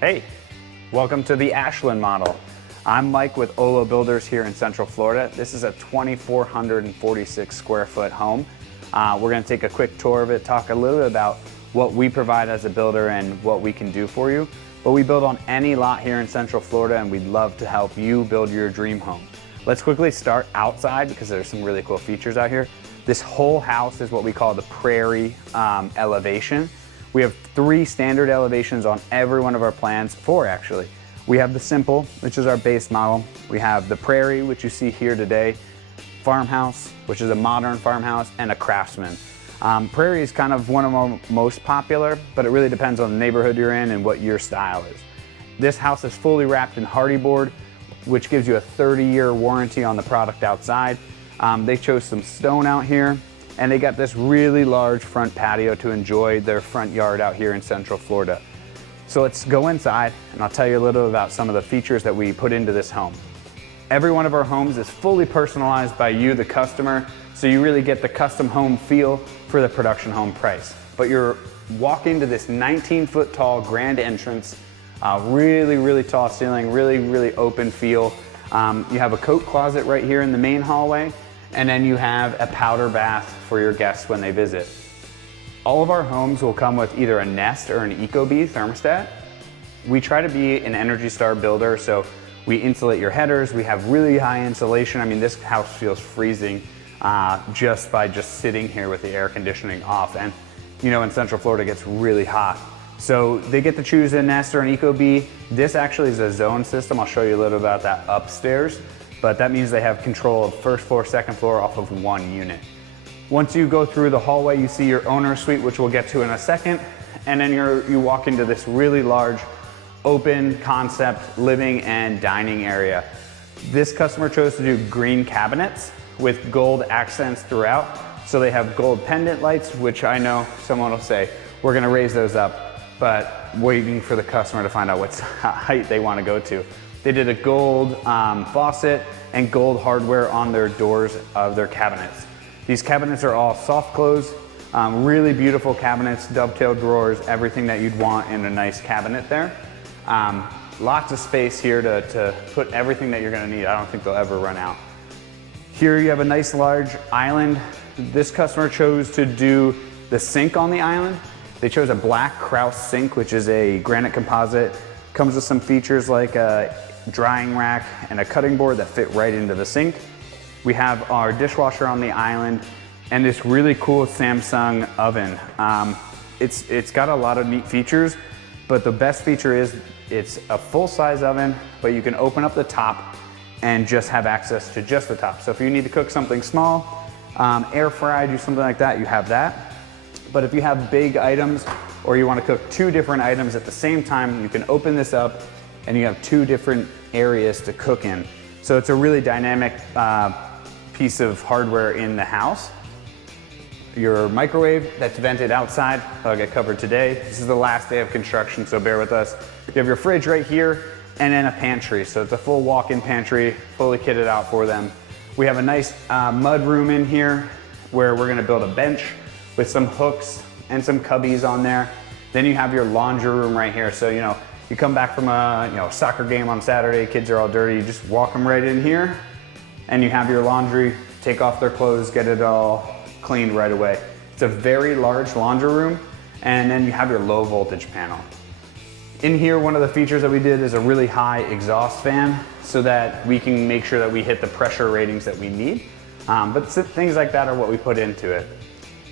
Hey, welcome to the Ashland model. I'm Mike with OLO Builders here in Central Florida. This is a 2,446 square foot home. We're gonna take a quick tour of it, talk a little bit about what we provide as a builder and what we can do for you. But we build on any lot here in Central Florida, and we'd love to help you build your dream home. Let's quickly start outside because there's some really cool features out here. This whole house is what we call the prairie elevation. We have 3 standard elevations on every one of our plans, 4 actually. We have the simple, which is our base model. We have the prairie, which you see here today, farmhouse, which is a modern farmhouse, and a craftsman. Prairie is kind of one of our most popular, but it really depends on the neighborhood you're in and what your style is. This house is fully wrapped in hardy board, which gives you a 30-year warranty on the product outside. They chose some stone out here, and they got this really large front patio to enjoy their front yard out here in Central Florida. So let's go inside and I'll tell you a little about some of the features that we put into this home. Every one of our homes is fully personalized by you, the customer, so you really get the custom home feel for the production home price. But you're walking to this 19-foot tall grand entrance, really tall ceiling, really open feel. You have a coat closet right here in the main hallway, and then you have a powder bath for your guests when they visit. All of our homes will come with either a Nest or an ecobee thermostat. We try to be an Energy Star builder, so we insulate your headers. We have really high insulation. I mean, this house feels freezing just by sitting here with the air conditioning off. And you know, in Central Florida, it gets really hot. So they get to choose a Nest or an ecobee. This actually is a zone system. I'll show you a little about that upstairs. But that means they have control of first floor, second floor off of 1 unit. Once you go through the hallway, you see your owner's suite, which we'll get to in a second, and then you walk into this really large, open concept living and dining area. This customer chose to do green cabinets with gold accents throughout. So they have gold pendant lights, which I know someone will say, we're gonna raise those up, but waiting for the customer to find out what height they wanna go to. They did a gold faucet and gold hardware on their doors of their cabinets. These cabinets are all soft close, really beautiful cabinets, dovetail drawers, everything that you'd want in a nice cabinet there. Lots of space here to put everything that you're gonna need. I don't think they'll ever run out. Here you have a nice large island. This customer chose to do the sink on the island. They chose a black Kraus sink, which is a granite composite. Comes with some features like a drying rack and a cutting board that fit right into the sink. We have our dishwasher on the island and this really cool Samsung oven. It's got a lot of neat features, but the best feature is it's a full-size oven, but you can open up the top and just have access to just the top. So if you need to cook something small, air fry, do something like that, you have that. But if you have big items or you want to cook 2 different items at the same time, you can open this up and you have 2 different areas to cook in. So it's a really dynamic piece of hardware in the house. Your microwave that's vented outside, that'll get covered today. This is the last day of construction, so bear with us. You have your fridge right here and then a pantry. So it's a full walk-in pantry, fully kitted out for them. We have a nice mud room in here where we're gonna build a bench with some hooks and some cubbies on there. Then you have your laundry room right here. So, you know, you come back from a soccer game on Saturday, kids are all dirty, you just walk them right in here and you have your laundry, take off their clothes, get it all cleaned right away. It's a very large laundry room, and then you have your low voltage panel. In here, one of the features that we did is a really high exhaust fan so that we can make sure that we hit the pressure ratings that we need. But things like that are what we put into it.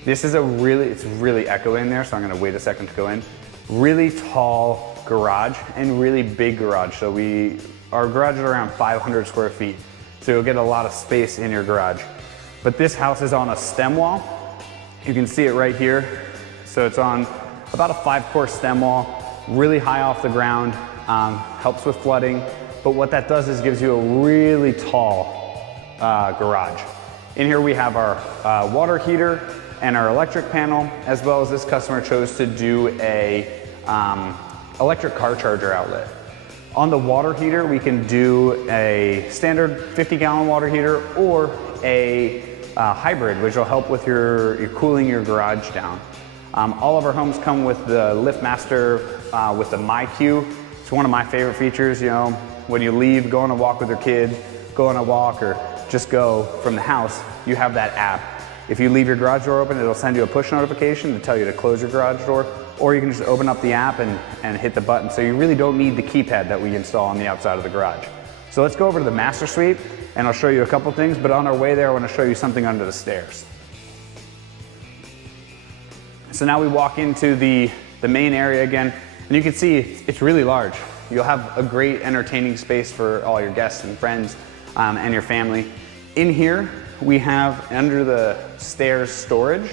This is it's really echoey in there, so I'm gonna wait a second to go in. Really tall garage and really big garage. So our garage is around 500 square feet. So you'll get a lot of space in your garage. But this house is on a stem wall. You can see it right here. So it's on about a 5-course stem wall, really high off the ground, helps with flooding. But what that does is gives you a really tall garage. In here we have our water heater and our electric panel, as well as this customer chose to do a electric car charger outlet. On the water heater, we can do a standard 50-gallon water heater or a hybrid, which will help with your cooling your garage down. All of our homes come with the LiftMaster with the MyQ It's one of my favorite features, you know, when you leave, go on a walk with your kid, go on a walk or just go from the house, you have that app. If you leave your garage door open, it'll send you a push notification to tell you to close your garage door, or you can just open up the app and hit the button. So you really don't need the keypad that we install on the outside of the garage. So let's go over to the master suite and I'll show you a couple things, but on our way there, I want to show you something under the stairs. So now we walk into the main area again, and you can see it's really large. You'll have a great entertaining space for all your guests and friends and your family. In here, we have under the stairs storage.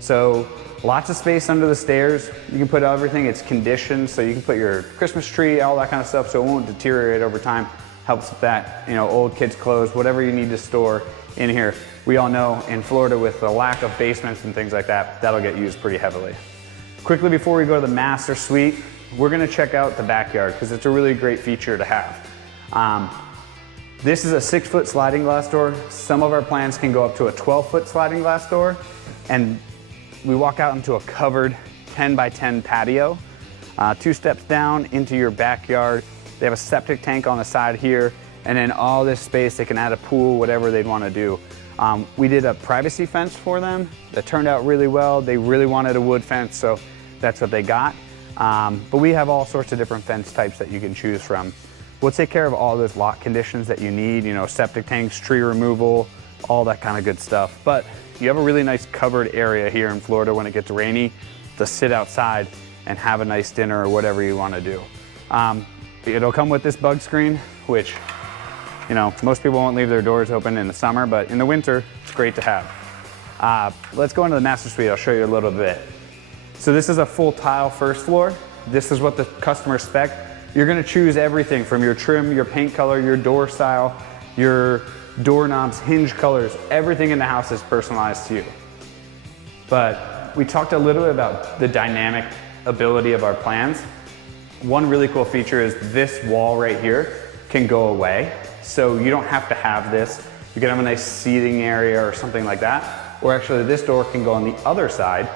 So lots of space under the stairs. You can put everything, it's conditioned, so you can put your Christmas tree, all that kind of stuff, so it won't deteriorate over time. Helps with that, you know, old kids' clothes, whatever you need to store in here. We all know in Florida with the lack of basements and things like that, that'll get used pretty heavily. Quickly before we go to the master suite, we're gonna check out the backyard because it's a really great feature to have. This is a 6-foot sliding glass door. Some of our plans can go up to a 12-foot sliding glass door, and we walk out into a covered 10 by 10 patio. 2 steps down into your backyard. They have a septic tank on the side here, and then all this space, they can add a pool, whatever they'd want to do. We did a privacy fence for them that turned out really well. They really wanted a wood fence, so that's what they got. But we have all sorts of different fence types that you can choose from. We'll take care of all those lot conditions that you need, you know, septic tanks, tree removal, all that kind of good stuff. But you have a really nice covered area here in Florida when it gets rainy to sit outside and have a nice dinner or whatever you want to do. It'll come with this bug screen, which, you know, most people won't leave their doors open in the summer, but in the winter, it's great to have. Let's go into the master suite. I'll show you a little bit. So this is a full tile first floor. This is what the customer spec. You're gonna choose everything from your trim, your paint color, your door style, your doorknobs, hinge colors, everything in the house is personalized to you. But we talked a little bit about the dynamic ability of our plans. One really cool feature is this wall right here can go away. So you don't have to have this. You can have a nice seating area or something like that. Or actually this door can go on the other side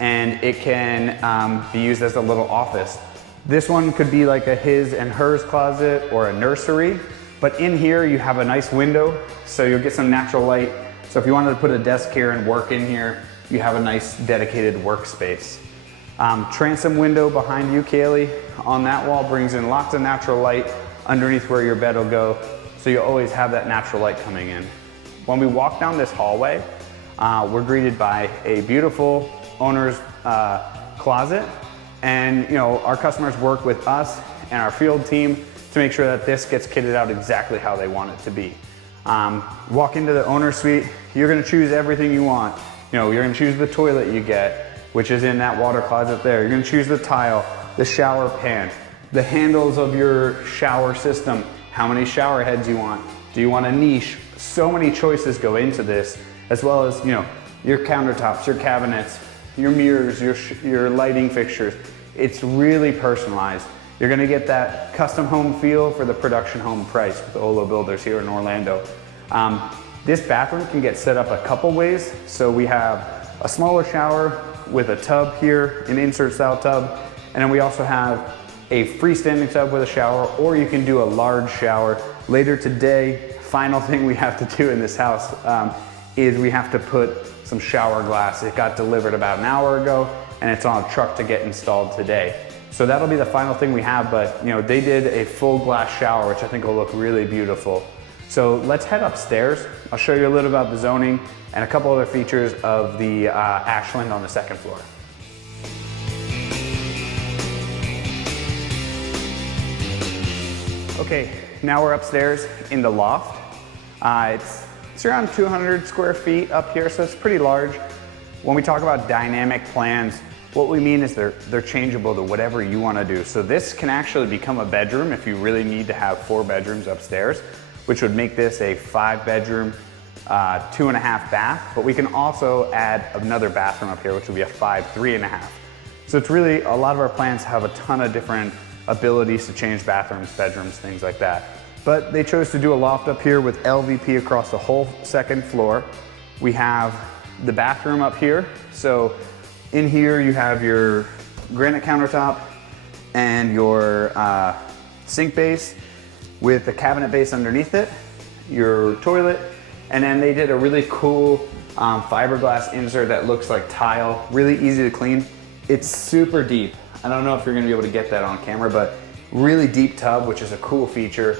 and it can be used as a little office. This one could be like a his and hers closet or a nursery, but in here you have a nice window, so you'll get some natural light. So if you wanted to put a desk here and work in here, you have a nice dedicated workspace. Transom window behind you, Kaylee, on that wall brings in lots of natural light underneath where your bed will go, so you'll always have that natural light coming in. When we walk down this hallway, we're greeted by a beautiful owner's closet. And you know, our customers work with us and our field team to make sure that this gets kitted out exactly how they want it to be. Walk into the owner suite, you're gonna choose everything you want. You know, you're gonna choose the toilet you get, which is in that water closet there. You're gonna choose the tile, the shower pan, the handles of your shower system, how many shower heads you want. Do you want a niche? So many choices go into this, as well as, you know, your countertops, your cabinets, your mirrors, your lighting fixtures. It's really personalized. You're gonna get that custom home feel for the production home price with OLO Builders here in Orlando. This bathroom can get set up a couple ways. So we have a smaller shower with a tub here, an insert style tub, and then we also have a freestanding tub with a shower, or you can do a large shower. Later today, final thing we have to do in this house is we have to put some shower glass. It got delivered about an hour ago and it's on a truck to get installed today. So that'll be the final thing we have, but you know, they did a full glass shower, which I think will look really beautiful. So let's head upstairs. I'll show you a little about the zoning and a couple other features of the Ashland on the second floor. Okay, now we're upstairs in the loft. It's around 200 square feet up here, so it's pretty large. When we talk about dynamic plans, what we mean is they're changeable to whatever you want to do. So this can actually become a bedroom if you really need to have 4 bedrooms upstairs, which would make this a 5-bedroom, 2.5 bath. But we can also add another bathroom up here, which would be a 5, 3.5. So it's really, a lot of our plans have a ton of different abilities to change bathrooms, bedrooms, things like that. But they chose to do a loft up here with LVP across the whole second floor. We have the bathroom up here. So in here you have your granite countertop, and your sink base with the cabinet base underneath it, your toilet, and then they did a really cool fiberglass insert that looks like tile, really easy to clean. It's super deep. I don't know if you're gonna be able to get that on camera, but really deep tub, which is a cool feature.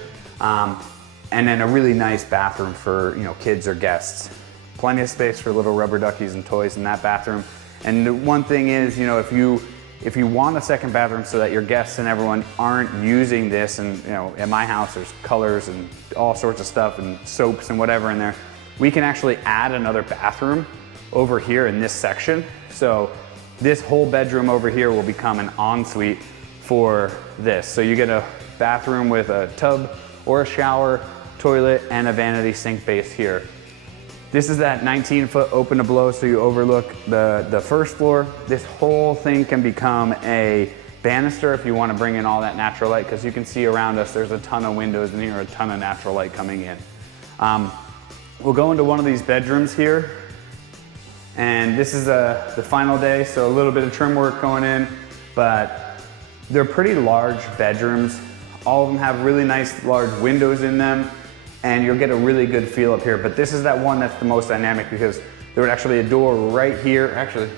And then a really nice bathroom for, you know, kids or guests. Plenty of space for little rubber duckies and toys in that bathroom. And the one thing is, you know, if you want a second bathroom so that your guests and everyone aren't using this, and you know, at my house there's colors and all sorts of stuff and soaps and whatever in there, we can actually add another bathroom over here in this section. So this whole bedroom over here will become an ensuite for this. So you get a bathroom with a tub or a shower, toilet, and a vanity sink base here. This is that 19-foot open to blow, so you overlook the first floor. This whole thing can become a banister if you want to bring in all that natural light, because you can see around us there's a ton of windows in here, a ton of natural light coming in. We'll go into one of these bedrooms here, and this is the final day, so a little bit of trim work going in, but they're pretty large bedrooms. All of them have really nice large windows in them, and you'll get a really good feel up here. But this is that one that's the most dynamic, because there would actually be a door right here. Actually,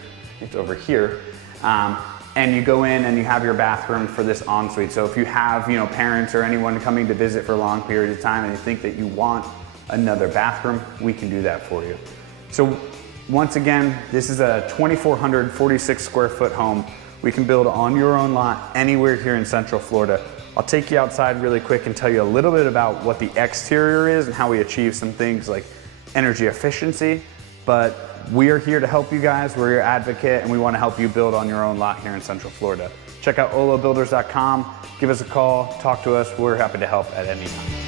it's over here. And you go in and you have your bathroom for this ensuite. So if you have, you know, parents or anyone coming to visit for a long period of time and you think that you want another bathroom, we can do that for you. So once again, this is a 2,446 square foot home. We can build on your own lot anywhere here in Central Florida. I'll take you outside really quick and tell you a little bit about what the exterior is and how we achieve some things like energy efficiency. But we are here to help you guys. We're your advocate, and we want to help you build on your own lot here in Central Florida. Check out olobuilders.com, give us a call, talk to us. We're happy to help at any time.